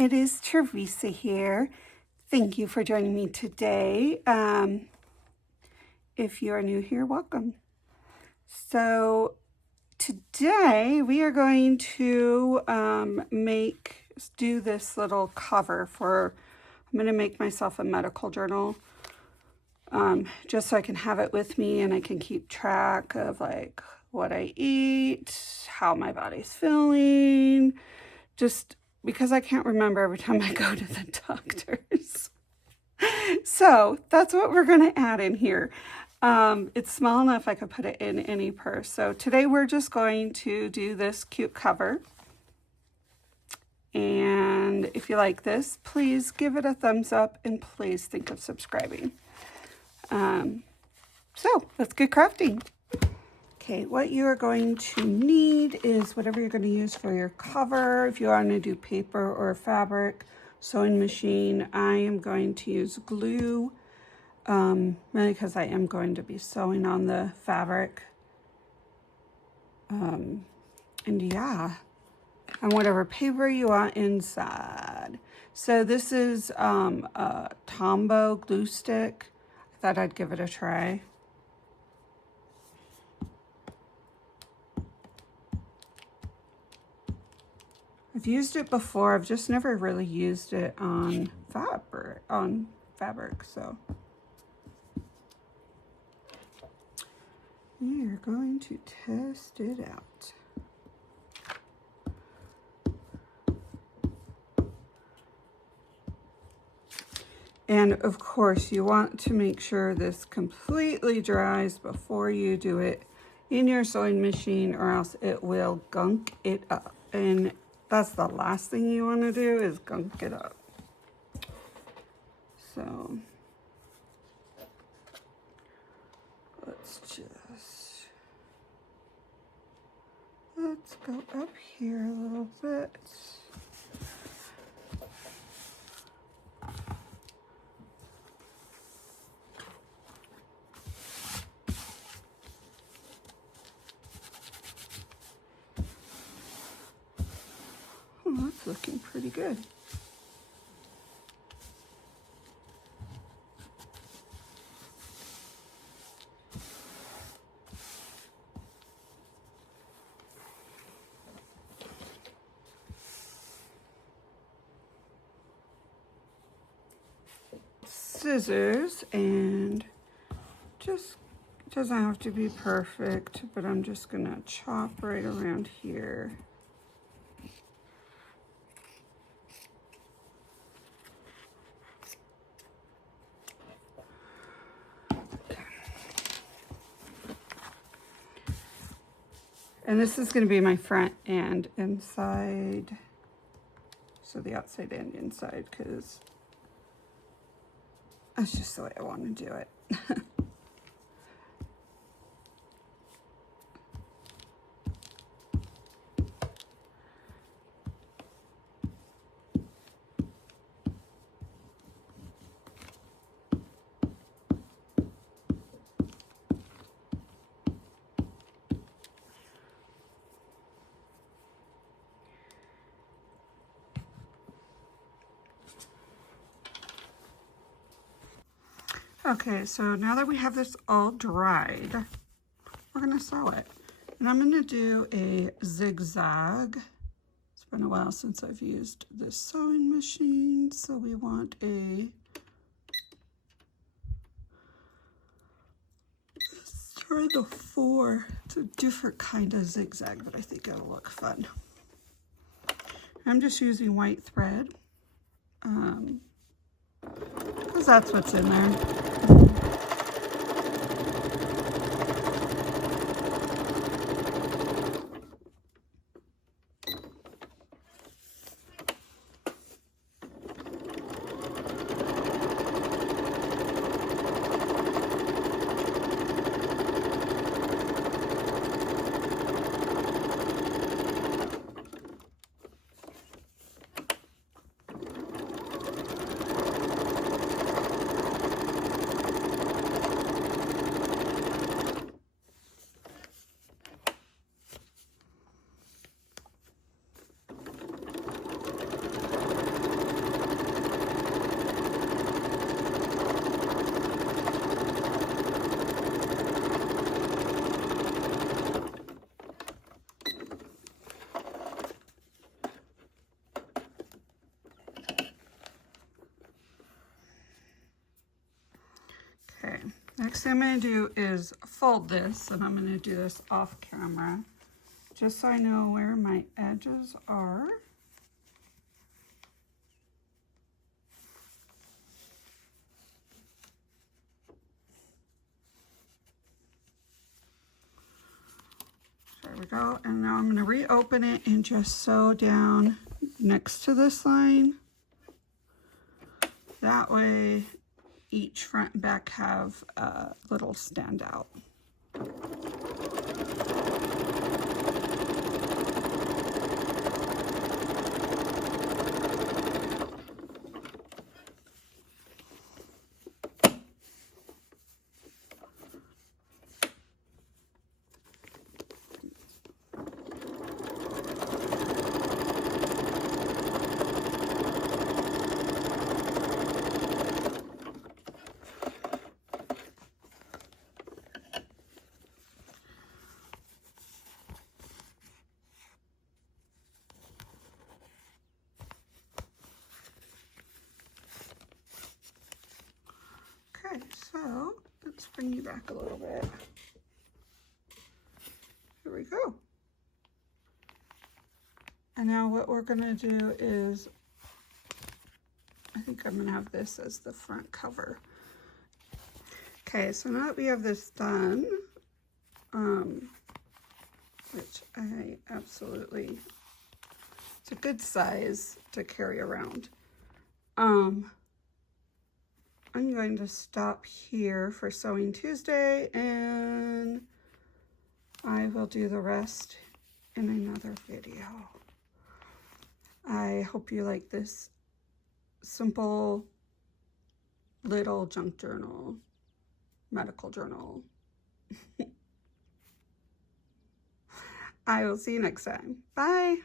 it is Teresa here. Thank you for joining me today. If you are new here, welcome. So today we are going to do this little cover for, I'm going to make myself a medical journal just so I can have it with me and I can keep track of like what I eat, how my body's feeling, just because I can't remember every time I go to the doctors. So that's what we're going to add in here. It's small enough I could put it in any purse. So today we're just going to do this cute cover. And if you like this, please give it a thumbs up and please think of subscribing. So let's get crafting. Okay, what you are going to need is whatever you're going to use for your cover. If you want to do paper or fabric, sewing machine, I am going to use glue, mainly because I am going to be sewing on the fabric. And yeah, and whatever paper you want inside. So this is a Tombow glue stick. I thought I'd give it a try. I've used it before. I've just never really used it on fabric. So we are going to test it out. And of course, you want to make sure this completely dries before you do it in your sewing machine, or else it will gunk it up. And that's the last thing you want to do, is gunk it up. So let's go up here a little bit. Oh, that's looking pretty good. Scissors, and just, it doesn't have to be perfect, but I'm just gonna chop right around here. And this is going to be my front and inside, so the outside and inside, because that's just the way I want to do it. Okay, so now that we have this all dried, we're going to sew it. And I'm going to do a zigzag. It's been a while since I've used this sewing machine, so we want a try the 4. It's a different kind of zigzag, but I think it'll look fun. I'm just using white thread, because that's what's in there. Next thing I'm going to do is fold this, and I'm going to do this off camera, just so I know where my edges are. There we go, and now I'm going to reopen it and just sew down next to this line. That way each front and back have a little standout. Okay, so let's bring you back a little bit. Here we go. And now what we're going to do is, I think I'm going to have this as the front cover. Okay, so now that we have this done, which I absolutely, it's a good size to carry around. I'm going to stop here for Sewing Tuesday, and I will do the rest in another video. I hope you like this simple little junk journal, medical journal. I will see you next time. Bye.